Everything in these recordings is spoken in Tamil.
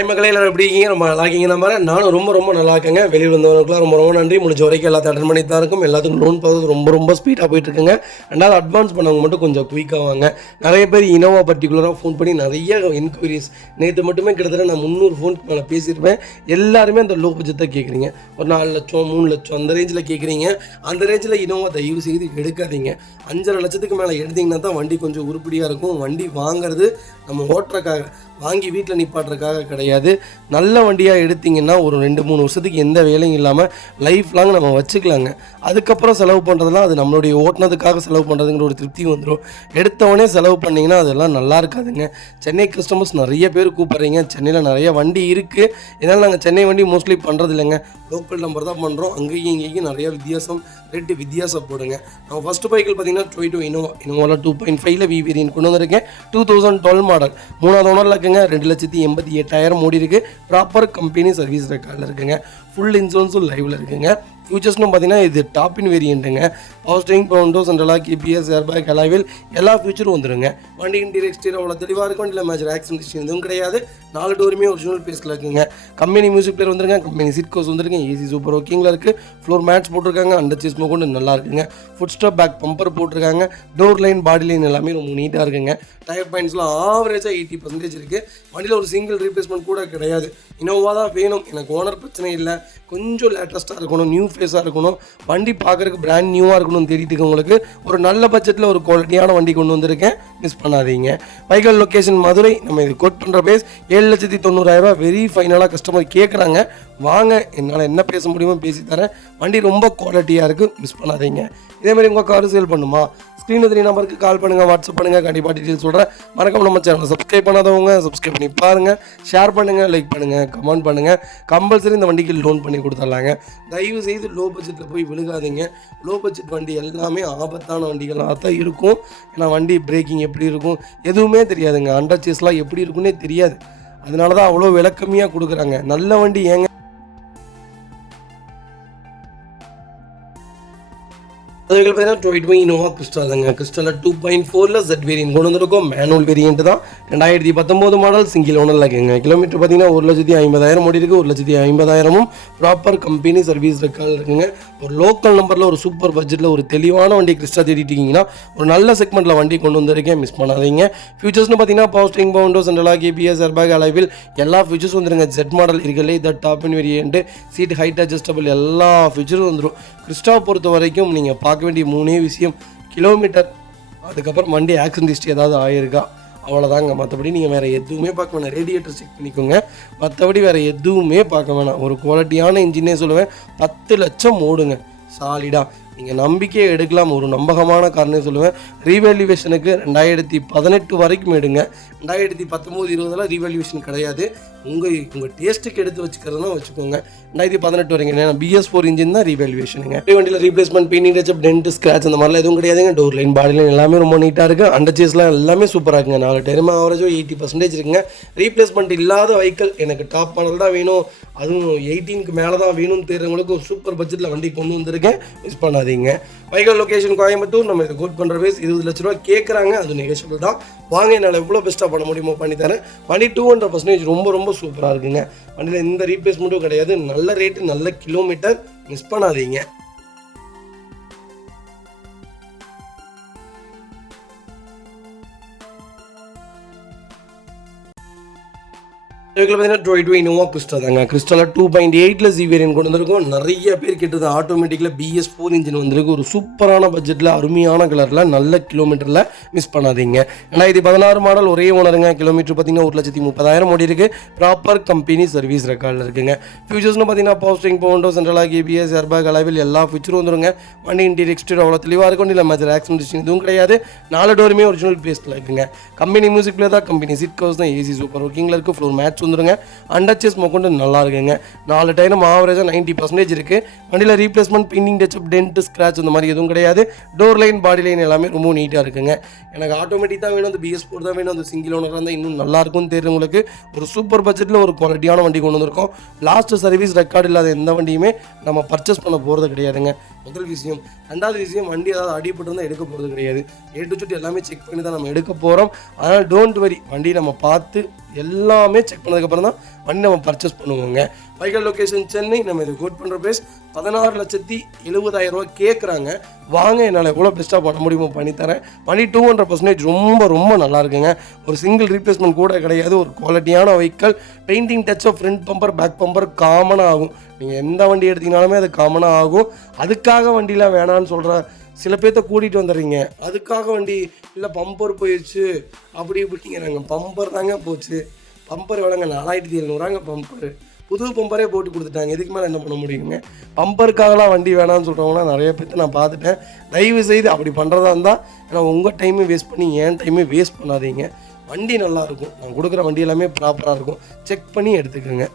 ஹாய் மக்களே, எல்லாரும் எப்படி இருக்கீங்க? ரொம்ப நல்லா இருக்கீங்க. நானும் ரொம்ப நல்லா இருக்கேங்க. வெளியில் வந்தவங்களுக்குலாம் ரொம்ப நன்றி. முடிஞ்ச வரைக்கும் எல்லாத்தையும் அட்டன் பண்ணி தான் இருக்கும். எல்லாத்துக்கும் லோன் போகிறது ரொம்ப ஸ்பீடாக போயிட்டு இருக்குங்க. ரெண்டாவது அட்வான்ஸ் பண்ணவங்க மட்டும் கொஞ்சம் குயிக்காக வாங்க. நிறைய பேர் இனோவா பர்டிகுலராக ஃபோன் பண்ணி நிறைய என்கொயரிஸ். நேற்று மட்டுமே கிட்டத்தட்ட நான் 300 ஃபோனுக்கு மேலே பேசியிருப்பேன். எல்லாருமே அந்த லோ பட்ஜெட் தான் கேட்குறீங்க. ஒரு 4 லட்சம் 3 லட்சம் அந்த ரேஞ்சில் கேட்குறீங்க. அந்த ரேஞ்சில் இனோவா தயவு செய்து எடுக்காதீங்க. 5.5 லட்சத்துக்கு மேலே எடுத்தீங்கன்னா தான் வண்டி கொஞ்சம் உருப்படியாக இருக்கும். வண்டி வாங்குறது நம்ம ஓட்டுறக்காக, வாங்கி வீட்டில் நிப்பாட்டுறதுக்காக கிடையாது. நல்ல வண்டியாக எடுத்திங்கன்னா ஒரு 2-3 வருஷத்துக்கு எந்த வேலையும் இல்லாமல் லைஃப் லாங் நம்ம வச்சுக்கலாங்க. அதுக்கப்புறம் செலவு பண்ணுறதுலாம் அது நம்மளுடைய ஓட்டுனதுக்காக செலவு பண்ணுறதுங்கிற ஒரு திருப்தி வந்துடும். எடுத்தவொடனே செலவு பண்ணிங்கன்னா அதெல்லாம் நல்லா இருக்காதுங்க. சென்னை கஸ்டமர்ஸ் நிறைய பேர் கூப்பிட்றீங்க. சென்னையில் நிறைய வண்டி இருக்குது. இதனால் நாங்கள் சென்னை வண்டி மோஸ்ட்லி பண்ணுறது இல்லைங்க. லோக்கல் நம்பர் தான் பண்ணுறோம். அங்கேயும் இங்கேயும் நிறைய ரேட்டு வித்தியாசப்படுங்க. நம்ம ஃபஸ்ட்டு பைக்கில் பார்த்தீங்கன்னா டொயோட்டோ இனோவாவில் 2.5 வி வேரியன்ட் கொண்டு வந்திருக்கேன். 2012 மாடல் 3வது ஓனரில் இருக்குங்க. 2,88,000 ஓடி இருக்குது. ப்ராப்பர் கம்பெனி சர்வீஸ் ரெக்கார்டில் இருக்குங்க. ஃபுல் இன்சூரன்ஸும் லைவில் இருக்குங்க. ஃபியூச்சர்ஸ்னு பார்த்தீங்கன்னா இது டாப் இன் வேரியண்ட்டுங்க. பவர் ஸ்டீரிங், பவுண்டோ, சென்ட்ரலாக, கேபிஎஸ், ஏர்பேக், அலாய்வில் எல்லா ஃபியூச்சரும் வந்துடுங்க. வண்டி இன்டீரியர் எக்ஸ்டீரியர் அவ்வளோ தெளிவாக இருக்கும். இல்லை மேஜர் ஆக்சிடென்ட் எதுவும் கிடையாது. 4 டோருமே ஒரிஜினல் பேஸில் இருக்குங்க. கம்பெனி மியூசிக் பிளேயர் வந்துருங்க. கம்பெனி சீட் கோஸ் வந்துருங்க. ஏசி சூப்பர் ஒர்க்கிங்கில் இருக்குது. ஃப்ளோர் மேட்ச் போட்டிருக்காங்க. அண்டர் சீஸ் கொண்டு நல்லா இருக்குங்க. ஃபுட் ஸ்டாப் பேக் பம்பர் போட்டிருக்காங்க. டோர் லைன், பாடி லைன் எல்லாமே ரொம்ப நீட்டாக இருக்குங்க. டயர் பாயிண்ட்ஸ்லாம் ஆவரேஜாக 80% இருக்குது. வண்டியில் ஒரு சிங்கிள் ரீப்ளேஸ்மெண்ட் கூட கிடையாது. இனோவா தான் வேணும், எனக்கு ஓனர் பிரச்சனை இல்லை, கொஞ்சம் லேட்டஸ்ட்டாக இருக்கணும், நியூ ஃபேஸாக இருக்கணும், வண்டி பார்க்குறதுக்கு பிராண்ட் நியூவாக இருக்கணும்னு தேடிட்டு இருக்கவங்களுக்கு ஒரு நல்ல பட்ஜெட்டில் ஒரு குவாலிட்டியான வண்டி கொண்டு வந்திருக்கேன். மிஸ் பண்ணாதீங்க. வைக்கல் லொக்கேஷன் மதுரை. நம்ம இது கோட் பண்ணுற பேஸ் 7,90,000 வெரி ஃபைனலாக கஸ்டமர் கேட்குறாங்க. வாங்க, என்னால் என்ன பேச முடியுமோ பேசி தரேன். வண்டி ரொம்ப குவாலிட்டியாக இருக்குது. மிஸ் பண்ணாதீங்க. இதேமாதிரி உங்கள் காரு சேல் பண்ணுமா? ஸ்க்ரீனில் 3 நம்பருக்கு கால் பண்ணுங்கள், வாட்ஸ்அப் பண்ணுங்கள். கண்டிப்பாக டீட்டெயில்ஸ் சொல்கிறேன். மறக்காம நம்ம சேனலை சப்ஸ்கிரைப் பண்ணாதவங்க சப்ஸ்கிரைப் பண்ணி பாருங்கள். ஷேர் பண்ணுங்கள், லைக் பண்ணுங்கள், கமெண்ட் பண்ணுங்கள். கம்பல்சரி இந்த வண்டிக்கு லோன் பண்ணி கொடுத்துட்லாங்க. தயவு செய்து லோ பட்ஜெட்டில் போய் விழுகாதீங்க. லோ பட்ஜெட் வண்டி எல்லாமே ஆபத்தான வண்டிகளாக தான் இருக்கும். ஏன்னா வண்டி பிரேக்கிங் எப்படி இருக்கும் எதுவுமே தெரியாதுங்க. அண்டர் சேஸ்லாம் எப்படி இருக்குன்னே தெரியாது. அதனால தான் அவ்வளோ விளக்கமையாக கொடுக்குறாங்க. நல்ல வண்டி ஏங்க அதுக்கு பார்த்தீங்கன்னா டொயோட்டோ இனோவா கிறிஸ்டா தாங்க. கிறிஸ்டாவில் 2.4 Z வேரியன்ட் கொண்டு வந்திருக்கோம். மேனுவல் வேரியன்ட் தான். 2019 மாடல் சிங்கிள் ஓனரில் இருக்குங்க. கிலோமீட்டர் பார்த்தீங்கன்னா 1,50,000 ஓடி இருக்குது. 1,50,000 ப்ராப்பர் கம்பெனி சர்வீஸ் ரெக்கார்டில் இருக்குங்க. ஒரு லோக்கல் நம்பரில் ஒரு சூப்பர் பட்ஜெட்டில் ஒரு தெளிவான வண்டி கிறிஸ்டா தேடிட்டீங்கன்னா ஒரு நல்ல செக்மெண்ட்டில் வண்டி கொண்டு வந்திருக்கேன். மிஸ் பண்ணாதீங்க. ஃபியூச்சர்ஸ்னு பார்த்தீங்கன்னா பவர் ஸ்டீரிங், பவுண்டோ, சென்ட்ரலாக, கேபிஎஸ், ஏர்பேக், அலாய்வில் எல்லா ஃபியூச்சர்ஸ் வந்துருங்க. Z மாடல் இருக்கலே இதை top end variant. Seat height adjustable எல்லா ஃபியூச்சரும் வந்துடும். கிறிஸ்டா பொறுத்த வரைக்கும் நீங்கள் பார்க்க வேண்டிய 3 விஷயம்: கிலோமீட்டர், அதுக்கப்புறம் வண்டி ஆக்சிடென்ட் ஹிஸ்ட்ரி ஏதாவது ஆகிருக்கா, அவ்வளோதாங்க. மற்றபடி நீங்கள் வேறு எதுவுமே பார்க்க வேணாம். ரேடியேட்டர் செக் பண்ணிக்கோங்க. மற்றபடி வேறு எதுவுமே பார்க்க வேணாம். ஒரு குவாலிட்டியான இன்ஜினே சொல்லுவேன். 10 லட்சம் ஓடுங்க சாலிடாக. நீங்கள் நம்பிக்கையை எடுக்கலாம். ஒரு நம்பகமான காரணம் சொல்லுவேன். ரீவேல்யூவேஷனுக்கு 2018 வரைக்கும் எடுங்க. 2019-20 ரீவேல்யூவேஷன் கிடையாது. உங்கள் டேஸ்ட்டுக்கு எடுத்து வச்சுக்கிறதுனா வச்சுக்கோங்க. 2018 வரைக்கும். ஏன்னா BS4 இன்ஜின் தான் ரீவேல்யூவேஷனுங்க. வண்டியில் replacement, painting touch up, dent, scratch அந்த மாதிரிலாம் எதுவும் கிடையாதுங்க. டோர் லைன், பாடி லைன் எல்லாமே ரொம்ப நீட்டாக இருக்குது. அண்டர் சேஸ்லாம் எல்லாமே சூப்பராக இருக்குங்க. 4 டயரும் ஆவரேஜாக 80% இருக்குங்க. ரீப்ளேஸ்மெண்ட் இல்லாத வெஹிக்கிள், எனக்கு டாப் மாடல் தான் வேணும், அதுவும் 18க்கு மேலே தான் வேணும்னு தெரியுறவங்களுக்கு ஒரு சூப்பர் பட்ஜெட்டில் வண்டி கொண்டு வந்திருக்கேன். மிஸ் பண்ணாதீங்க. வைக்கல் லொகேஷன் கோயம்புத்தூர். நம்ம இது கோட் பண்ணுற பேஸ் 20 லட்ச ரூபா கேட்குறாங்க. அது நெகோஷியபிள் தான். வாங்க, என்னால் எவ்வளோ பெஸ்ட்டாக பண்ண முடியுமோ பண்ணித்தரேன். வண்டி 200% ரொம்ப சூப்பராக இருக்குங்க. வண்டியில் எந்த ரீப்ளேஸ்மெண்ட்டும் கிடையாது. நல்ல ரேட்டு, நல்ல கிலோமீட்டர். மிஸ் பண்ணாதீங்க. பார்த்தீங்கன்னா டொயோட்டோ இனோவா கிறிஸ்டா தாங்க. கிறிஸ்டாவில் 2.8 Z வேரியன்ட் கொண்டு வந்திருக்கும். நிறைய பேர் கேட்டது ஆட்டோமேட்டிக்கில் BS4 இன்ஜின் வந்திருக்கு. ஒரு சூப்பரான பட்ஜெட்டில், அருமையான கலரில், நல்ல கிலோமீட்டரில். மிஸ் பண்ணாதீங்க. 2016 மாடல் ஒரே ஓனருங்க. கிலோமீட்டர் பார்த்தீங்கன்னா 1,30,000 ஓடி இருக்குது. ப்ராப்பர் கம்பெனி சர்வீஸ் ரெக்கார்டில் இருக்குங்க. ஃபியூச்சர்ஸ்னு பார்த்தீங்கன்னா பவர் ஸ்டீரிங், பவுண்டோ, சென்ட்ரலாக, கேபிஎஸ், ஏர்பேக், அலாய்வில் எல்லா ஃபியூச்சரும் வந்துருங்க. வண்டி இன்டீரியர் எக்ஸ்டீரியர் அவ்வளோ தெளிவாக இருக்கும். இல்லை மேஜர் ஆக்சிடென்ட் எதுவும் கிடையாது. 4 டோருமே ஒரிஜினல் பேஸில் இருக்குங்க. கம்பெனி மியூசிக் பிளேயர் தான். கம்பெனி சீட் கவர்ஸ் தான். ஏசி சூப்பர் ஒர்க்கிங்கில் இருக்குது. ஃப்ளோர் மேட்ச் வந்துருங்க. அண்டர் சேஸ் கொண்டு நல்லா இருக்குங்க. 4 டயரும் ஆவரேஜாக 90% இருக்குது. வண்டியில் replacement, painting touch up, dent, scratch அந்த மாதிரி எதுவும் கிடையாது. டோர் லைன், பாடி லைன் எல்லாமே ரொம்ப நீட்டாக இருக்குங்க. எனக்கு ஆட்டோமேட்டிக் தான் வேணும், அந்த BS4 தான் வேணும், அந்த சிங்கிள் ஓனராக இருந்தால் இன்னும் நல்லாயிருக்கும்னு தெரியுறவங்களுக்கு ஒரு சூப்பர் பட்ஜெட்டில் ஒரு குவாலிட்டியான வண்டி கொண்டு வந்திருக்கோம். லாஸ்ட் சர்வீஸ் ரெக்கார்டு இல்லாத எந்த வண்டியுமே நம்ம பர்ச்சேஸ் பண்ண போகிறது கிடையாதுங்க. முதல் விஷயம். ரெண்டாவது விஷயம், வண்டி ஏதாவது அடிபட்டிருந்தால் எடுக்க போகிறது கிடையாது. ஏ டு Z எல்லாமே செக் பண்ணி தான் நம்ம எடுக்க போகிறோம். அதனால் டோன்ட் வரி, வண்டி நம்ம பார்த்து எல்லாமே செக் பண்ணதுக்கப்புறம் தான் வண்டி நம்ம பர்ச்சேஸ் பண்ணுவோங்க. வைக்கல் லொக்கேஷன் சென்னை. நம்ம இது கோட் பண்ணுற ப்ரைஸ் 16,70,000 கேட்குறாங்க. வாங்க, என்னால் எவ்வளோ பெஸ்ட்டாக பண்ண முடியுமோ பண்ணித்தரேன். வண்டி 200% ரொம்ப ரொம்ப நல்லா இருக்குங்க. ஒரு சிங்கிள் ரீப்ளேஸ்மெண்ட் கூட கிடையாது. ஒரு குவாலிட்டியான vehicle. Painting touch of front bumper back bumper காமனாக ஆகும். நீங்கள் எந்த வண்டி எடுத்தீங்கனாலுமே அது காமனாக ஆகும். அதுக்காக வண்டியில் வேணான்னு சொல்கிற சில பேர்த்த கூட்டிகிட்டு வந்துடுறீங்க. அதுக்காக வண்டி இல்லை பம்பர் போயிடுச்சு அப்படி இப்படிங்கிறாங்க. பம்பர் தாங்க போச்சு. பம்பர் எவ்வளோங்க? 4,700 பம்பர். புது பம்பரே போட்டு கொடுத்துட்டாங்க. இதுக்கு மேலே என்ன பண்ண முடியுங்க? பம்பருக்காகலாம் வண்டி வேணாம்னு சொல்கிறவங்களாம் நிறைய பேர்த்து நான் பார்த்துட்டேன். தயவு செய்து அப்படி பண்ணுறதா இருந்தால், ஏன்னா உங்கள் டைமே வேஸ்ட் பண்ணி என் டைமே வேஸ்ட் பண்ணாதீங்க. வண்டி நல்லாயிருக்கும். நான் கொடுக்குற வண்டி எல்லாமே ப்ராப்பராக இருக்கும். செக் பண்ணி எடுத்துக்கோங்க.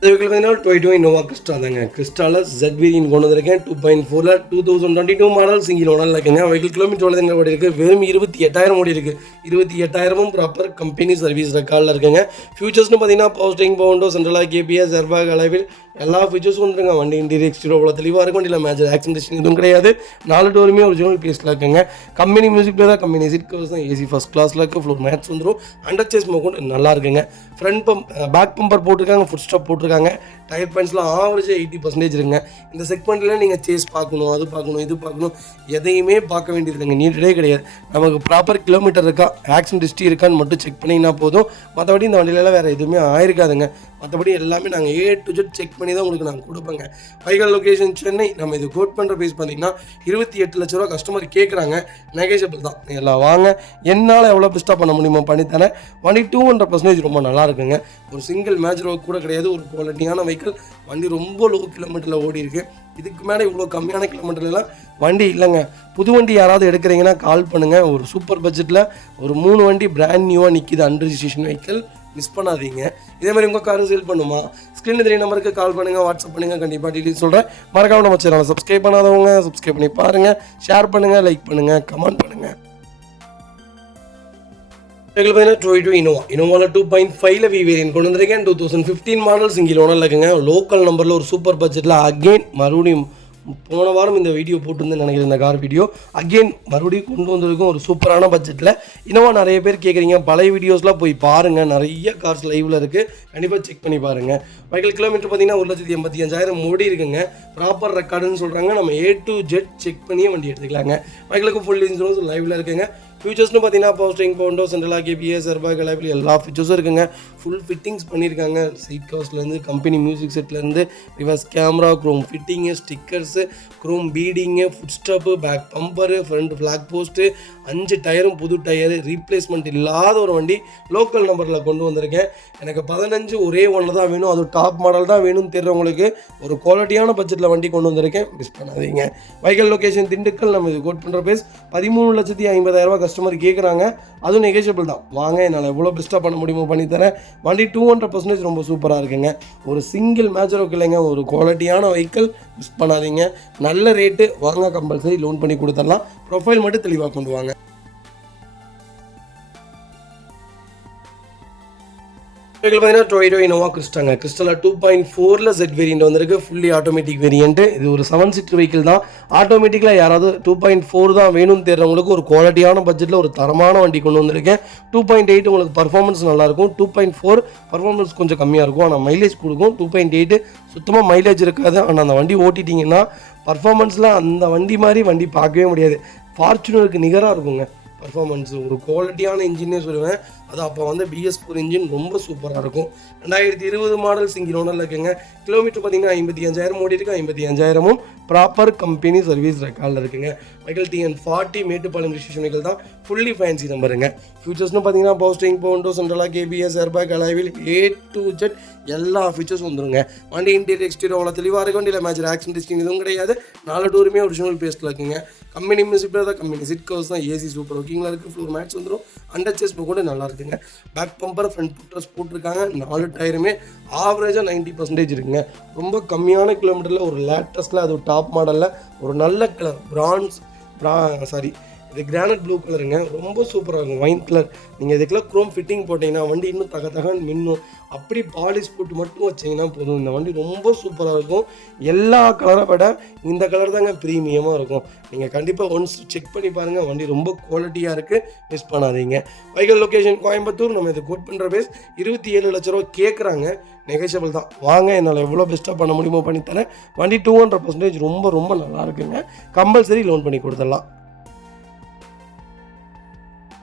இது பார்த்தீங்கன்னா 2020 இனோவா கிறிஸ்டா தாங்க. கிறிஸ்டாவில் Z வேரியன்ட் கொண்டு வந்திருக்கேன். 2.4 2022 மாடல் சிங்கிள் ஓனரில் இருக்குங்க. வெஹிக்கிள் கிலோமீட்டர் எவ்வளோ ஓடி இருக்குது? வெறும் 28,000 ஓடி இருக்குது. 28,000 ப்ராப்பர் கம்பெனி சர்வீஸ் ரெக்கார்டில் இருக்குங்க. ஃபியூச்சர்ஸ்னு பார்த்தீங்கன்னா பவர் ஸ்டீரிங், பவுண்டோ, சென்ட்ரலாக கேபிஎஸ், ஏர்பேக், அலைவில் எல்லா ஃபீச்சர்ஸும் வந்துருங்க. வண்டி இன்டீரியர் எக்ஸ்டீரியர் அவ்வளோ தெளிவாக இருக்கும். வண்டியில் மேஜர் ஆக்சிடென்ட் எதுவும் கிடையாது. 4 டோருமே ஒரிஜினல் பீஸில் இருக்குங்க. கம்பெனி மியூசிக் தான், கம்பெனி சீட் கவர்ஸ் தான், ஏசி ஃபஸ்ட் கிளாஸில் இருக்குது. ஃப்ளோர் மேட்ஸ் வந்துடும். அண்டர் சேஸ் மோக்கொண்டு நல்லா இருக்குங்க. ஃப்ரண்ட் பேக் பம்பர் போட்டிருக்காங்க, ஃபுட் ஸ்டாப் போட்டிருக்காங்க. டயர் பாயிண்ட்ஸ்லாம் ஆவரேஜாக 80% இருக்குங்க. இந்த செக்மெண்ட்டில் நீங்கள் சேஸ் பார்க்கணும், அது பார்க்கணும், இது பார்க்கணும், எதையுமே பார்க்க வேண்டியது இல்லைங்க. நீட்டே கிடையாது. நமக்கு ப்ராப்பர் கிலோமீட்டர் இருக்கா, ஆக்சிடென்ட் ஹிஸ்ட்ரி இருக்கான்னு மட்டும் செக் பண்ணிங்கன்னா போதும். மற்றபடி இந்த வண்டியிலலாம் வேறு எதுவுமே ஆயிருக்காதுங்க. மற்றபடி எல்லாமே நாங்கள் A to Z செக் பண்ணி தான் உங்களுக்கு நாங்கள் கொடுப்போங்க. வைக்கல் லொக்கேஷன் சென்னை. நம்ம இது கோட் பண்ணுற ப்ரைஸ் பார்த்தீங்கன்னா 28 லட்ச ரூபா கஸ்டமர் கேட்குறாங்க. நெகோஷியபிள் தான். எல்லாம் வாங்க, என்னால் எவ்வளோ பெஸ்ட்டாக பண்ண முடியுமோ பண்ணித்தரேன். வண்டி 200% ரொம்ப நல்லா இருக்குங்க. ஒரு சிங்கிள் மேஜர் ஒர்க் கூட கிடையாது. ஒரு குவாலிட்டியான வெஹிக்கிள். வண்டி ரொம்ப லோ கிலோமீட்டரில் ஓடி இருக்குது. இதுக்கு மேலே இவ்வளோ கம்மியான கிலோமீட்டர்லாம் வண்டி இல்லைங்க. புது வண்டி யாராவது எடுக்கிறீங்கன்னா கால் பண்ணுங்கள். ஒரு சூப்பர் பட்ஜெட்டில் ஒரு 3 வண்டி பிராண்ட் நியூவாக நிற்கிது. Under registration vehicle. மிஸ் பண்ணாதீங்க. இதே மாதிரி உங்கள் காரு சேல் பண்ணுமா? ஸ்க்ரீனில் 3 நம்பருக்கு கால் பண்ணுங்கள், வாட்ஸ்அப் பண்ணுங்கள். கண்டிப்பாக டீட்டெயில்ஸ் சொல்கிறேன். மறக்காம நம்ம சேனலை சப்ஸ்கிரைப் பண்ணாதவங்க சப்ஸ்கிரைப் பண்ணி பாருங்கள். ஷேர் பண்ணுங்கள், லைக் பண்ணுங்கள், கமெண்ட் பண்ணுங்கள். இனோவாவில் 2.5 வி வேரியன்ட் கொண்டு வந்திருக்கேன். 2015 மாடல் சிங்கிள் ஓனரில் இருக்குங்க. லோக்கல் நம்பரில் ஒரு சூப்பர் பட்ஜெட்டில் அகெயின் மறுபடியும் போன வாரம் இந்த வீடியோ போட்டுருந்தேன்னு நினைக்கிறேன். இந்த கார் வீடியோ அகெயின் மறுபடியும் கொண்டு வந்திருக்கும் ஒரு சூப்பரான பட்ஜெட்டில். இனோவா நிறைய பேர் கேட்குறீங்க, பழைய வீடியோஸ்லாம் போய் பாருங்கள். நிறைய கார்ஸ் லைவில் இருக்குது, கண்டிப்பாக செக் பண்ணி பாருங்கள். வைக்கல் கிலோமீட்டர் பார்த்தீங்கன்னா 1,85,000 ஓடி இருக்குங்க. ப்ராப்பர் ரெக்கார்டுன்னு சொல்கிறாங்க. நம்ம A to Z செக் பண்ணியே வண்டி எடுத்துக்கலாங்க. வைக்கலுக்கு ஃபுல் இன்சூரன்ஸ் லைவில் இருக்குங்க. ஃபியூச்சர்ஸ்னு பார்த்தீங்கன்னா பவர் ஸ்டீரிங், பவுண்டோ, சென்ட்ரலாக கேபிஎஸ், ஏர்பேக், அலைவில் எல்லா ஃபீச்சர்ஸும் இருக்குங்க. ஃபுல் ஃபிட்டிங்ஸ் பண்ணியிருக்காங்க. சீட் கவர்ஸ்லேருந்து கம்பெனி மியூசிக் செட்லேருந்து reverse camera, chrome fitting, stickers, chrome beading, foot step, back bumper, front flag post, 5 டயரும் புது டயரு, ரீப்ளேஸ்மெண்ட் இல்லாத ஒரு வண்டி லோக்கல் நம்பரில் கொண்டு வந்திருக்கேன். எனக்கு 15 ஒரே ஒன்று தான் வேணும், அது டாப் மாடல் தான் வேணும்னு தெரிறவங்களுக்கு ஒரு குவாலிட்டியான பட்ஜெட்டில் வண்டி கொண்டு வந்திருக்கேன். மிஸ் பண்ணாதீங்க. வைக்கல் லொக்கேஷன் திண்டுக்கல். நம்ம இது கோட் பண்ணுற ப்ரைஸ் 13,50,000 கஸ்டமர் கேட்குறாங்க. அதுவும் நெகோஷியபிள் தான். வாங்க, என்னால் எவ்வளோ பெஸ்ட்டாக பண்ண முடியுமோ பண்ணித்தரேன். வண்டி 200% ரொம்ப சூப்பராக இருக்குங்க. ஒரு சிங்கிள் மேஜர் ஒர்க் இல்லைங்க, ஒரு குவாலிட்டியான வெஹிக்கிள். மிஸ் பண்ணாதீங்க. நல்ல ரேட்டு. வாங்க, கம்பல்சரி லோன் பண்ணி கொடுத்துடலாம். ப்ரொஃபைல் மட்டும் தெளிவாக கொண்டு வாங்க. பார்த்தீங்கன்னா இனோவா கிறிஸ்டாங்க. கிறிஸ்டலில் 2.4 Z வேரியன்ட் வந்திருக்கு. Fully automatic variant. இது ஒரு 7 சீட்டர் வெஹிக்கிள் தான். ஆட்டோமேட்டிக்கில் யாராவது 2.4 தான் வேணும்னு தெரிறவங்களுக்கு ஒரு குவாலிட்டியான பட்ஜெட்டில் ஒரு தரமான வண்டி கொண்டு வந்திருக்கேன். 2.8 உங்களுக்கு பர்ஃபார்மன்ஸ் நல்லாயிருக்கும். 2.4 பர்ஃபார்மன்ஸ் கொஞ்சம் கம்மியாக இருக்கும், ஆனால் மைலேஜ் கொடுக்கும். 2.8 சுத்தமாக மைலேஜ் இருக்காது. ஆனால் அந்த வண்டி ஓட்டிட்டிங்கன்னா பர்ஃபார்மன்ஸில் அந்த வண்டி மாதிரி வண்டி பார்க்கவே முடியாது. ஃபார்ச்சுனருக்கு நிகராக இருக்குங்க பர்ஃபார்மன்ஸு. ஒரு குவாலிட்டியான இன்ஜினே சொல்லுவேன். அது அப்போ வந்து BS4 இன்ஜின் ரொம்ப சூப்பராக இருக்கும். 2020 மாடல் சிங்கிள் ஓனரில் இருக்குங்க. கிலோமீட்டர் பார்த்தீங்கன்னா 55,000 ஓடி இருக்குது. 55,000 ப்ராப்பர் கம்பெனி சர்வீஸ் ரெக்கார்டில் இருக்குங்க. Vehicle TN40 Mettupalayam registration vehicle தான். ஃபுல்லி ஃபேன்சி நம்பருங்க. ஃபியூச்சர்ஸ்னு பார்த்தீங்கன்னா பவர் ஸ்டீரிங், பவுண்டோ, சென்ட்ரலாக கேபிஎஸ், airbag, alloy wheel A to Z எல்லா ஃபீச்சர்ஸும் வந்துருங்க. வண்டி இன்டீரியர் எக்ஸ்டீரியர் அவ்வளோ தெளிவாக இருக்கும். வண்டியில் மேஜர் ஆக்சிடென்ட் ஹிஸ்ட்ரி எதுவும் கிடையாது. 4 டோருமே ஒரிஜினல் பேஸ்ட்டில் இருக்குங்க. கம்பெனி மியூசிக் தான், கம்பெனி சீட் கவர்ஸ் தான், ஏசி சூப்பர் ஒர்க்கிங்கில் இருக்குது. ஃப்ளோர் மேட்ஸ் வந்துடும். அண்டர் சேஸ் கூட நல்லா இருக்குங்க. பேக் பம்பர், ஃப்ரண்ட் புட்டர்ஸ் போட்டிருக்காங்க. 4 டயருமே ஆவரேஜாக 90% இருக்குங்க. ரொம்ப கம்மியான கிலோமீட்டரில் ஒரு லேட்டஸ்ட்டில், அது டாப் மாடலில் ஒரு நல்ல கலர் இது இது கிரானைட் ப்ளூ கலருங்க, ரொம்ப சூப்பராக இருக்கும். ஒயின் கலர் நீங்கள் இதுக்கெல்லாம் க்ரோம் ஃபிட்டிங் போட்டிங்கன்னா வண்டி இன்னும் தகன்னு மின்னும். அப்படி பாலிஷ் போட்டு மட்டும் வச்சிங்கன்னா போதும், இந்த வண்டி ரொம்ப சூப்பராக இருக்கும். எல்லா கலரை விட இந்த கலர் தாங்க ப்ரீமியமாக இருக்கும். நீங்கள் கண்டிப்பாக ஒன்ஸ் செக் பண்ணி பாருங்கள், வண்டி ரொம்ப குவாலிட்டியாக இருக்குது, மிஸ் பண்ணாதீங்க. வைக்கல் லொக்கேஷன் கோயம்புத்தூர். நம்ம இது கோட் பண்ணுற பேஸ் 27 லட்ச ரூபா கேட்குறாங்க, நெகோஷியபிள் தான். வாங்க, என்னால் எவ்வளோ பெஸ்ட்டாக பண்ண முடியுமோ பண்ணித்தரேன். வண்டி 200% ரொம்ப ரொம்ப நல்லா இருக்குங்க. கம்பல்சரி லோன் பண்ணி கொடுத்துடலாம்.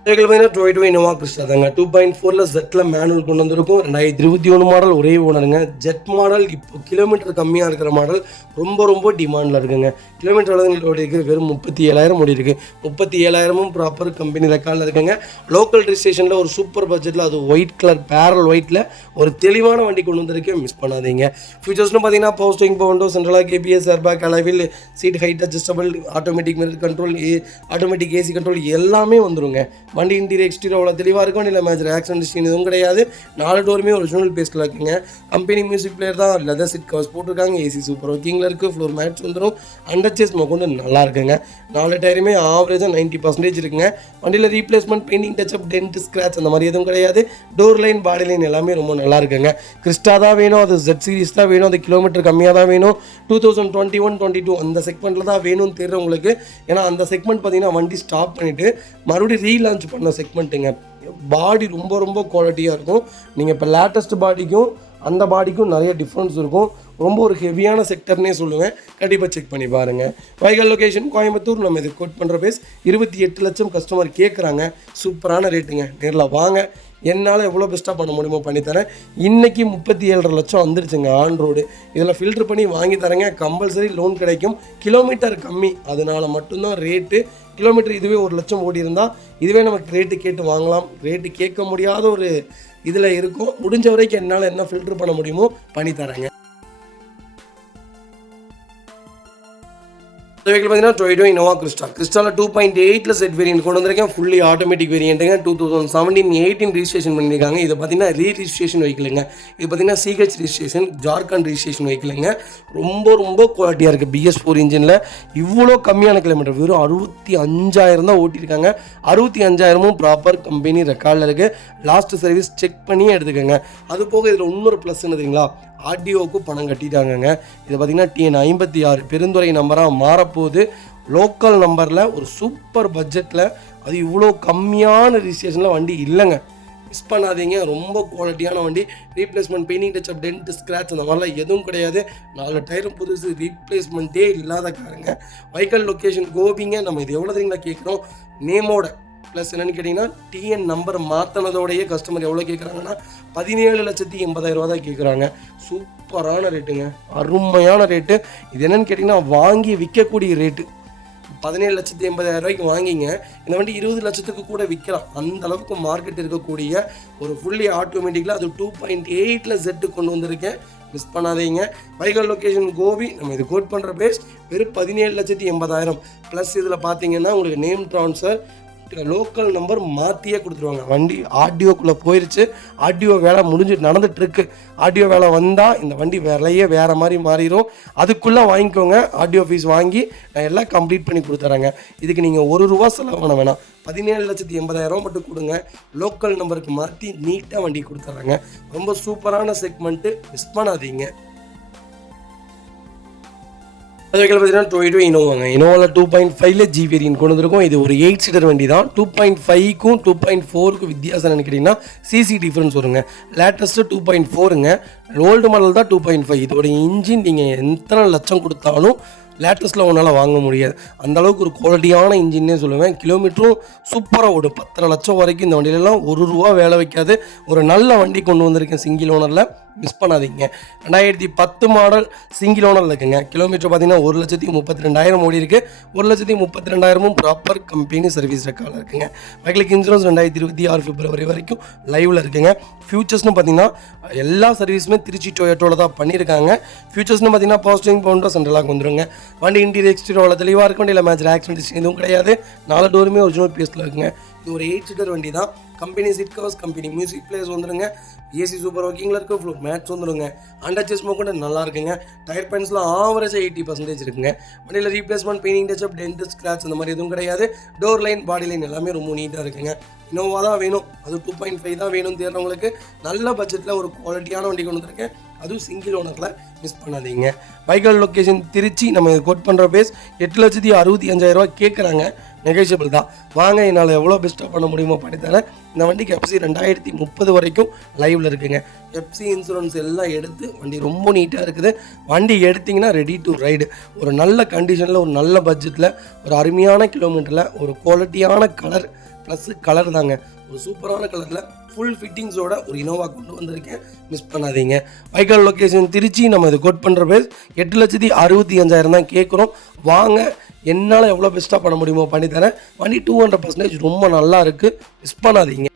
டொயோட்டா இனோவா கிறிஸ்டா தாங்க 2.4 ஜெட்டில் மேனுவல் கொண்டு வந்திருக்கும். 2021 மாடல், ஒரே ஓனருங்க. ஜெட் மாடல் இப்போ கிலோமீட்டர் கம்மியாக இருக்கிற மாடல், ரொம்ப ரொம்ப டிமாண்டில் இருக்குங்க. கிலோமீட்டர் அளவுகள் ஓடி இருக்குது, வெறும் 37,000 ஓடி இருக்குது. 37,000 ப்ராப்பர் கம்பெனி ரெக்கார்டில் இருக்குங்க. லோக்கல் ரிஜிஸ்ட்ரேஷனில் ஒரு சூப்பர் பட்ஜெட்டில், அது ஒயிட் கலர் பேரல் ஒயிட்டில் ஒரு தெளிவான வண்டி கொண்டு வந்திருக்கேன், மிஸ் பண்ணாதீங்க. ஃபியூச்சர்ஸ்னு பார்த்தீங்கன்னா போஸ்டிங் பவுண்டோ, சென்ட்ரலாக கேபிஎஸ், airbag, alloy wheel, seat height adjustable, automatic mirror control, automatic AC control எல்லாமே வந்துருங்க. வண்டி இன்டீரியர் எக்ஸ்டீரியர் அவ்வளோ தெளிவாக இருக்கும். வண்டியில் மேஜர் ஆக்சிடென்ட் ஹிஸ்ட்ரி எதுவும் கிடையாது. 4 டோருமே ஒரிஜினல் பேஸ்டில் இருக்குங்க. கம்பெனி மியூசிக் பிளேயர் தான், லெதர் சீட் கவர்ஸ் போட்டிருக்காங்க, ஏசி சூப்பர் ஒர்க்கிங்கில் இருக்குது, ஃப்ளோர் மேட்ஸ் வந்துடும், அண்டர்ச்சேஸ் கொண்டு நல்லா இருக்குங்க. 4 டயருமே ஆவரேஜாக 90% இருக்குங்க. வண்டியில் replacement, painting, touch up, dent, scratch அந்த மாதிரி எதுவும் கிடையாது. டோர் லைன், பாடி லைன் எல்லாமே ரொம்ப நல்லா இருக்குங்க. கிறிஸ்டா தான் வேணும், அது ஜெட் சீரிஸ் தான் வேணும், அது கிலோமீட்டர் கம்மியாக தான் வேணும், 2021-22 அந்த செக்மெண்ட்டில் தான் வேணும்னு தெரியுறவங்களுக்கு. ஏன்னா அந்த செக்மெண்ட் பார்த்தீங்கன்னா வண்டி ஸ்டாப் பண்ணிவிட்டு மறுபடியும் ரீலான்ச் பண்ண செக்மெண்ட்டுங்க. பாடி ரொம்ப ரொம்ப குவாலிட்டியாக இருக்கும். நீங்கள் இப்போ லேட்டஸ்ட் பாடிக்கும் அந்த பாடிக்கும் நிறைய டிஃப்ரென்ஸ் இருக்கும். ரொம்ப ஒரு ஹெவியான செக்டர்னே சொல்லுவேன், கண்டிப்பாக செக் பண்ணி பாருங்கள். வைக்கல் லொக்கேஷன் கோயம்புத்தூர். நம்ம இது கோட் பண்ணுற பேஸ் 28 லட்சம் கஸ்டமர் கேட்குறாங்க, சூப்பரான ரேட்டுங்க. நேரில் வாங்க, என்னால் எவ்வளோ பெஸ்ட்டாக பண்ண முடியுமோ பண்ணித்தரேன். இன்றைக்கி 37.5 லட்சம் வந்துருச்சுங்க ஆன் ரோடு. இதில் ஃபில்ட்ரு பண்ணி வாங்கி தரேங்க, கம்பல்சரி லோன் கிடைக்கும். கிலோமீட்டர் கம்மி, அதனால் மட்டும்தான் ரேட்டு. கிலோமீட்டர் இதுவே 1 லட்சம் ஓடி இருந்தால் இதுவே நமக்கு ரேட்டு கேட்டு வாங்கலாம். ரேட்டு கேட்க முடியாத ஒரு இதில் இருக்கும். முடிஞ்ச வரைக்கும் என்னால் என்ன ஃபில்ட்ரு பண்ண முடியுமோ பண்ணித்தரேங்க. வெஹிக்கிள் பார்த்தீங்கன்னா டொயோட்டா இனோவா கிறிஸ்டாவில் 2.8 செட் வேரியன்ட் கொண்டு வந்திருக்கேன். Fully automatic வேரியண்ட்டுங்க. 2017-18 ரிஜிஸ்ட்ரேஷன் பண்ணியிருக்காங்க. இது பார்த்தீங்கன்னா ரீரிஜிஸ்ட்ரேஷன் வெஹிக்கிளுங்க. இது பார்த்தீங்கன்னா சிஹெச் ரிஜிஸ்ட்ரேஷன், ஜார்க்கண்ட் ரிஜிஸ்ட்ரேஷன் வெஹிக்கிளுங்க. ரொம்ப ரொம்ப குவாலிட்டியாக இருக்குது. BS4 இன்ஜினில் இவ்வளோ கம்மியான கிலோமீட்டர், வெறும் 65,000 தான் ஓட்டியிருக்காங்க. 65,000 ப்ராப்பர் கம்பெனி ரெக்கார்டில் இருக்குது. லாஸ்ட் சர்வீஸ் செக் பண்ணி எடுத்துக்கோங்க. அது போக இதில் இன்னொரு ப்ளஸ் என்ன தெரியுங்களா, ஆர்டிஓக்கு பணம் கட்டிட்டாங்கங்க. இது பார்த்திங்கன்னா TN 56 பெருந்துறை நம்பராக மாறப்போகுது. லோக்கல் நம்பரில் ஒரு சூப்பர் பட்ஜெட்டில், அது இவ்வளோ கம்மியான ரிஜிஸ்ட்ரேஷனில் வண்டி இல்லைங்க, மிஸ் பண்ணாதீங்க. ரொம்ப குவாலிட்டியான வண்டி. Replacement, painting, touch up, dent, scratch அந்த மாதிரிலாம் எதுவும் கிடையாது. 4 டயரும் புதுசு, ரீப்ளேஸ்மெண்ட்டே இல்லாத காருங்க. வைக்கல் லொக்கேஷன் கோபிங்க. நம்ம இது எவ்வளோ தெரியுங்களா கேட்குறோம், நேமோட ப்ளஸ் என்னென்னு கேட்டிங்கன்னா TN நம்பர் மாற்றினதோடையே கஸ்டமர் எவ்வளோ கேட்குறாங்கன்னா 17,80,000 தான் கேட்குறாங்க. சூப்பரான ரேட்டுங்க, அருமையான ரேட்டு. இது என்னென்னு கேட்டிங்கன்னா வாங்கி விற்கக்கூடிய ரேட்டு. 17,80,000 வாங்கிங்க. இந்த வண்டி 20 லட்சத்துக்கு கூட விற்கலாம். அந்த அளவுக்கு மார்க்கெட் இருக்கக்கூடிய ஒரு ஃபுல்லி ஆட்டோமேட்டிக்கில், அது 2.8 செட்டு கொண்டு வந்திருக்கேன், மிஸ் பண்ணாதீங்க. வைக்கல் லொக்கேஷன் கோபி. நம்ம இது கோட் பண்ணுற பேஸ் வெறும் 17,80,000 ப்ளஸ். இதில் பார்த்தீங்கன்னா உங்களுக்கு நேம் ட்ரான்ஸ்ஃபர், லோக்கல் நம்பர் மாற்றியே கொடுத்துருவாங்க. வண்டி ஆர்டிஓக்குள்ளே போயிடுச்சு, ஆர்டிஓ வேலை நடந்துகிட்ருக்கு. ஆர்டிஓ வேலை வந்தால் இந்த வண்டி விலையே வேறு மாதிரி மாறிடும். அதுக்குள்ளே வாங்கிக்கோங்க. ஆர்டிஓ ஃபீஸ் வாங்கி நான் எல்லாம் கம்ப்ளீட் பண்ணி கொடுத்துட்றேங்க. இதுக்கு நீங்கள் ₹1 செலவு பண்ண வேணாம், 17,80,000 மட்டும் கொடுங்க. லோக்கல் நம்பருக்கு மாற்றி நீட்டாக வண்டி கொடுத்துட்றாங்க. ரொம்ப சூப்பரான செக்மெண்ட்டு, மிஸ் பண்ணாதீங்க. அதுக்கு பார்த்தீங்கன்னா டொயோட்டா இனோவாங்க. இனோவாவில் 2.5 G வேரியன்ட் கொண்டு வந்திருக்கும். இது ஒரு 8 சீட்டர் வண்டி தான். 2.5க்கும் 2.4க்கும் வித்தியாசம் நினைக்கிறீங்கன்னா சிசி டிஃப்ரென்ஸ் வருங்க. லேட்டஸ்ட்டு 2.4ங்க, ஓல்டு மாடல் தான் 2.5. இதோட இன்ஜின் நீங்கள் எத்தனை லட்சம் கொடுத்தாலும் லேட்டஸ்ட்டில் உன்னால் வாங்க முடியாது. அந்தளவுக்கு ஒரு குவாலிட்டியான இன்ஜின்னே சொல்லுவேன். கிலோமீட்டரும் சூப்பராக ஓடும். 10 லட்சம் வரைக்கும் இந்த வண்டியிலலாம் ₹1 வேலை வைக்காது. ஒரு நல்ல வண்டி கொண்டு வந்திருக்கேன் சிங்கிள் ஓனரில், மிஸ் பண்ணாதீங்க. 2010 மாடல் சிங்கிள் ஓனரில் இருக்குங்க. கிலோமீட்டர் பார்த்தீங்கன்னா 1,32,000 ஓடி இருக்குது. 1,32,000 ப்ராப்பர் கம்பெனி சர்வீஸ் ரெக்கார்டில் இருக்குங்க. வைக்கலுக்கு இன்சூரன்ஸ் 2026 பிப்ரவரி வரைக்கும் லைவில் இருக்குங்க. ஃபியூச்சர்ஸ்னு பார்த்தீங்கன்னா எல்லா சர்வீஸுமே திருச்சி டொயோட்டோவில் தான் பண்ணியிருக்காங்க. ஃபியூச்சர்ஸ்னு பார்த்தீங்கன்னா போஸ்டிங் பவுண்டோ சென்ட்ரலாக வந்துருங்க. வண்டி இன்டீரியர் எக்ஸ்டீரியர் அவ்வளோ தெளிவாக இருக்கும். வண்டியில் மேஜர் ஆக்சிடென்ட் எதுவும் கிடையாது. 4 டோருமே ஒரிஜினல் பேஸில் இருக்குங்க. இது ஒரு 8 சீட்டர் வண்டி தான். Company seat covers, company music players வந்துருங்க. ஏசி சூப்பர் ஒர்க்கிங்கில் இருக்குது. ஃப்ளோர் மேட்ஸ் வந்துருங்க. அண்டர் செஸ் கூட நல்லா இருக்குங்க. டயர் பேன்ஸ்லாம் ஆவரேஜாக 80% இருக்குங்க. வண்டியில் replacement, painting touch up, dent, scratch அந்த மாதிரி எதுவும் கிடையாது. டோர் லைன், பாடி லைன் எல்லாமே ரொம்ப நீட்டாக இருக்குங்க. இனோவா தான் வேணும், அது 2.5 தான் வேணும் தேடுறவங்களுக்கு நல்ல பட்ஜெட்டில் ஒரு குவாலிட்டியான வண்டி கொண்டு வந்திருக்கேன். அதுவும் சிங்கிள் ஓனரில் மிஸ் பண்ணாதீங்க. பைக்கல் லொக்கேஷன் திருச்சி. நம்ம இது கோட் பண்ணுற பேஸ் 8,65,000 கேட்குறாங்க. நெகோஷியபிள் தான். வாங்க, என்னால் எவ்வளோ பெஸ்ட்டாக பண்ண முடியுமோ பண்ணித்தரேன். இந்த வண்டிக்கு எஃப்சி 2030 வரைக்கும் லைவில் இருக்குங்க. எஃப்சி இன்சூரன்ஸ் எல்லாம் எடுத்து வண்டி ரொம்ப நீட்டாக இருக்குது. வண்டி எடுத்திங்கன்னா ரெடி டு ரைடு. ஒரு நல்ல கண்டிஷனில், ஒரு நல்ல பட்ஜெட்டில், ஒரு அருமையான கிலோமீட்டரில், ஒரு குவாலிட்டியான கலர் ப்ளஸ் கலர் தாங்க. ஒரு சூப்பரான கலரில் ஃபுல் ஃபிட்டிங்ஸோட ஒரு இனோவா கொண்டு வந்திருக்கேன். மிஸ் பண்ணாதீங்க. பைக்கல் லொக்கேஷன் திருச்சி. நம்ம இது கோட் பண்ணுற பேஸ் 8,65,000 தான் கேட்குறோம். வாங்க, என்னால் எவ்வளோ பெஸ்ட்டாக பண்ண முடியுமோ பண்ணித்தரேன். வண்டி 200% ரொம்ப நல்லா இருக்குது. மிஸ் பண்ணாதீங்க.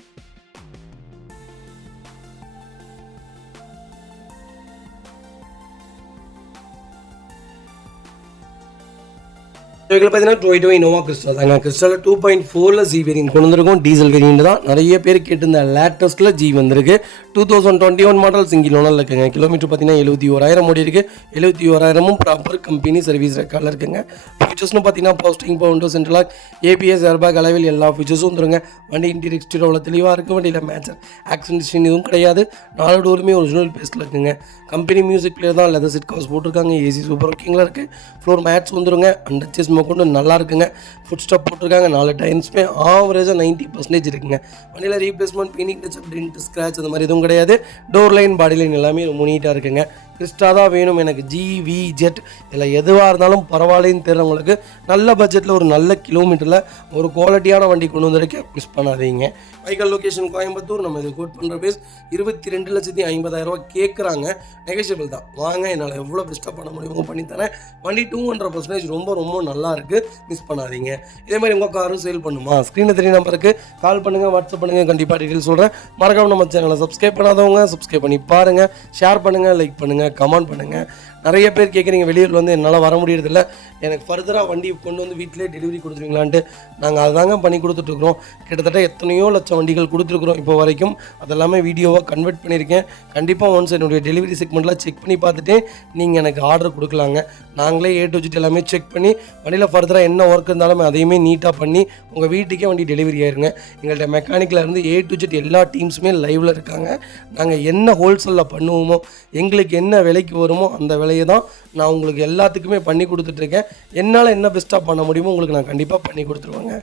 இதில் பார்த்தீங்கன்னா டொயோட்டோ இனோவா கிறிஸ்டல் தாங்க. கிறிஸ்டல் 2.4 ஜி வேரியன்ட் கொண்டு வந்திருக்கும். டீசல் வேரியன்ட் தான். நிறைய பேர் கேட்டிருந்த லேட்டஸ்ட்டில் ஜி வந்திருக்கு. 2021 மாடல் சிங்கிள் ஓனரில் இருக்குங்க. கிலோமீட்டர் பார்த்தீங்கன்னா 71,000 ஓடி இருக்குது. 71,000 ப்ராப்பர் கம்பெனி சர்வீஸ் ரெக்கார்டில் இருக்குங்க. ஃபீச்சர்ஸ்னு பார்த்தீங்கன்னா போஸ்டிங், பவுண்டோ, சென்ட்ரலாக், ஏபிஎஸ், ஏர்பேக், அளவில் எல்லா ஃபீச்சர்ஸும் வந்துருங்க. வண்டி இன்டீரியர் எக்ஸ்டீரியர் அவ்வளோ தெளிவாக இருக்குது. வண்டியில் மேட்சர் ஆக்சிடென்ட் எதுவும் கிடையாது. 4 டோருமே ஒரிஜினல் பேஸில் இருக்குங்க. கம்பெனி மியூசிக் பிளேயர் தான். லெதர் சீட் கவர்ஸ் போட்டிருக்காங்க. ஏசி சூப்பர் ஒர்க்கிங்கில் இருக்குது. ஃப்ளோர் மேட்ஸ் வந்துருங்க. அண்டர் செஸ் கொண்டு நல்லா இருக்குங்க. ஃபுட் ஸ்டாப் போட்டிருக்காங்க. 4 டயர்ஸுமே ஆவரேஜாக 90% இருக்குங்க. வண்டியில் replacement, painting touch up, dent, scratch அந்த மாதிரி எதுவும் கிடையாது. டோர் லைன், பாடி லைன் எல்லாமே ரொம்ப நீட்டாக இருக்குங்க. கிறிஸ்டா தான் வேணும் எனக்கு, ஜிவி ஜெட் இதில் எதுவாக இருந்தாலும் பரவாயில்லைன்னு தெரிறவங்களுக்கு நல்ல பட்ஜெட்டில் ஒரு நல்ல கிலோமீட்டரில் ஒரு குவாலிட்டியான வண்டி கொண்டு வந்திருக்கேன். மிஸ் பண்ணாதீங்க. பைக்கல் லொக்கேஷன் கோயம்புத்தூர். நம்ம இது கோட் பண்ணுற பேஸ் 22,50,000 கேட்குறாங்க. நெகோஷியபிள் தான். வாங்க, என்னால் எவ்வளோ பெஸ்ட்டாக பண்ண முடியுமோ பண்ணித்தரேன். வண்டி 200% ரொம்ப ரொம்ப நல்லா இருக்குது. மிஸ் பண்ணாதீங்க. இதே மாதிரி உங்கள் காரும் சேல் பண்ணுமா? ஸ்க்ரீனில் 3 நம்பருக்கு கால் பண்ணுங்கள், வாட்ஸ்அப் பண்ணுங்கள். கண்டிப்பாக டீட்டெயில் சொல்கிறேன். மறக்காம நம்ம சேனலை சப்ஸ்கிரைப் பண்ணாதவங்க சப்ஸ்கிரைப் பண்ணி பாருங்கள். ஷேர் பண்ணுங்கள், லைக் பண்ணுங்கள், கமெண்ட் பண்ணுங்கள். நிறைய பேர் கேட்குறீங்க, வெளியூரில் வந்து என்னால் வர முடியறதில்ல, எனக்கு ஃபர்தராக வண்டி கொண்டு வந்து வீட்டிலே டெலிவரி கொடுத்துருவீங்களான்ட்டு. நாங்கள் அதுதாங்க பண்ணி கொடுத்துட்ருக்குறோம். கிட்டத்தட்ட எத்தனையோ லட்சம் வண்டிகள் கொடுத்துருக்குறோம் இப்போ வரைக்கும். அதெல்லாமே வீடியோவாக கன்வெர்ட் பண்ணியிருக்கேன். கண்டிப்பாக ஒன்ஸ் என்னுடைய டெலிவரி செக்மெண்ட்லாம் செக் பண்ணி பார்த்துட்டு நீங்கள் எனக்கு ஆர்டர் கொடுக்கலாங்க. நாங்களே A to Z எல்லாமே செக் பண்ணி வண்டியில் ஃபர்தராக என்ன ஒர்க் இருந்தாலும் அதையுமே நீட்டாக பண்ணி உங்கள் வீட்டுக்கே வண்டி டெலிவரி ஆயிருங்க. எங்கள்கிட்ட மெக்கானிக்கில் இருந்து A to Z எல்லா டீம்ஸுமே லைவில் இருக்காங்க. நாங்கள் என்ன ஹோல்சேலில் பண்ணுவோமோ, எங்களுக்கு என்ன விலைக்கு வருமோ அந்த விலையை தான் நான் உங்களுக்கு எல்லாத்துக்குமே பண்ணி கொடுத்துட்ருக்கேன். என்னால் என்ன பெஸ்ட்டாக பண்ண முடியுமோ உங்களுக்கு நான் கண்டிப்பாக பண்ணி கொடுத்துருவேங்க.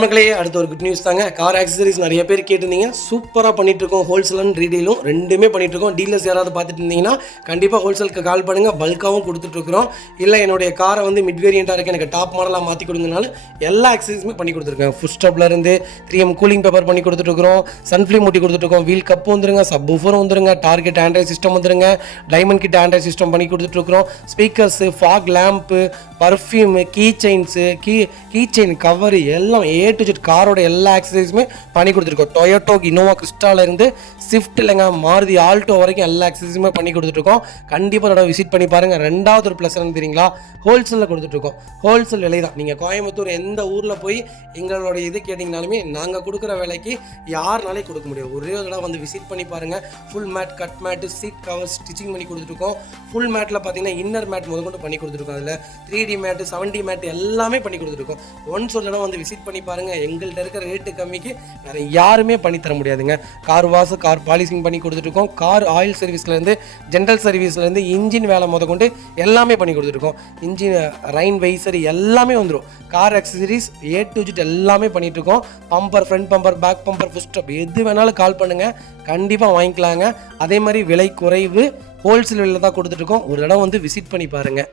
மக்களே, அடுத்த ஒரு குட் நியூஸ் தாங்க. கார் ஆக்சசரிஸ் நிறைய பேர் கேட்டிருந்தீங்க. சூப்பராக பண்ணிகிட்ருக்கோம். ஹோல்சேல் அண்ட் ரீடெயிலும் ரெண்டுமே பண்ணிகிட்ருக்கோம். டீலர்ஸ் யாராவது பார்த்துட்டு இருந்தீங்கன்னா கண்டிப்பாக ஹோல்சேலுக்கு கால் பண்ணுங்கள். பல்காகவும் கொடுத்துட்ருக்குறோம். இல்லை என்னுடைய காரை வந்து மிட் வேரியண்ட்டாக இருக்குது, எனக்கு டாப் மாடலாக மாற்றி கொடுங்கனாலும் எல்லா ஆக்சசரிஸுமே பண்ணி கொடுத்துருக்கேன். ஃபுட் ஸ்டாப்லேருந்து 3M கூலிங் பேப்பர் பண்ணி கொடுத்துட்ருக்குறோம். சன்ஃப்ளீம் மூட்டி கொடுத்துட்ருக்கோம். வீல் கப்பு வந்துருங்க, சப் ஊஃபரும் வந்துருங்க, டார்கெட் ஆண்ட்ராய்ட் சிஸ்டம் வந்துருங்க, டைமண்ட் கிட் ஆண்ட்ராய்ட் சிஸ்டம் பண்ணி கொடுத்துட்ருக்குறோம். Speakers, fog lamp, perfume, key chains, key chain cover எல்லாம் A to Z காரோட எல்லா ஆக்சசரிஸுமே பண்ணி கொடுத்துருக்கோம். டொயோட்டோ இனோவா கிறிஸ்டாலேருந்து ஸ்விஃப்ட் இல்லைங்க, மாருதி ஆல்டோ வரைக்கும் எல்லா ஆக்சசரிஸுமே பண்ணி கொடுத்துட்ருக்கோம். கண்டிப்பாக தடவை விசிட் பண்ணி பாருங்கள். ரெண்டாவது ஒரு ப்ளஸ் என்ன தெரியுங்களா, ஹோல்சேலில் கொடுத்துட்ருக்கோம். ஹோல்சேல் விலை தான். நீங்கள் கோயம்புத்தூர் எந்த ஊரில் போய் எங்களோட இது கேட்டிங்கனாலுமே நாங்கள் கொடுக்குற விலைக்கு யாருனாலே கொடுக்க முடியும். ஒரே தடவை வந்து விசிட் பண்ணி பாருங்கள். Full mat, cut mat, seat cover stitching பண்ணி கொடுத்துருக்கோம். ஃபுல் மேட்டில் பார்த்தீங்கன்னா இன்னர் மேட் முதற்கொண்டு பண்ணி கொடுத்துருக்கோம். அதில் 3D மேட்டு, 7D மேட்டு எல்லாமே பண்ணி கொடுத்துருக்கோம். ஒன்ஸ் ஒரு தடவை வந்து விசிட் பண்ணி பாருங்கள். எங்கள்கிட்ட இருக்கிற ரேட்டு கம்மிக்கு வேறு யாருமே பண்ணி தர முடியாதுங்க. கார் வாஷ், கார் பாலிசிங் பண்ணி கொடுத்துட்ருக்கோம். கார் ஆயில் சர்வீஸ்லேருந்து, ஜென்ரல் சர்வீஸ்லேருந்து, இன்ஜின் வேலை முதற்கொண்டு எல்லாமே பண்ணி கொடுத்துருக்கோம். இன்ஜின் ரைன் வைசர் எல்லாமே வந்துடும். Car accessories A to Z எல்லாமே பண்ணிகிட்ருக்கோம். Bumper, front bumper, back bumper, foot stop எது வேணாலும் கால் பண்ணுங்கள். கண்டிப்பாக வாங்கிக்கலாங்க. அதே மாதிரி விலை குறைவு, ஹோல்சேல் விலையில் தான் கொடுத்துட்ருக்கோம். ஒரு இடம் வந்து விசிட் பண்ணி பாருங்கள்.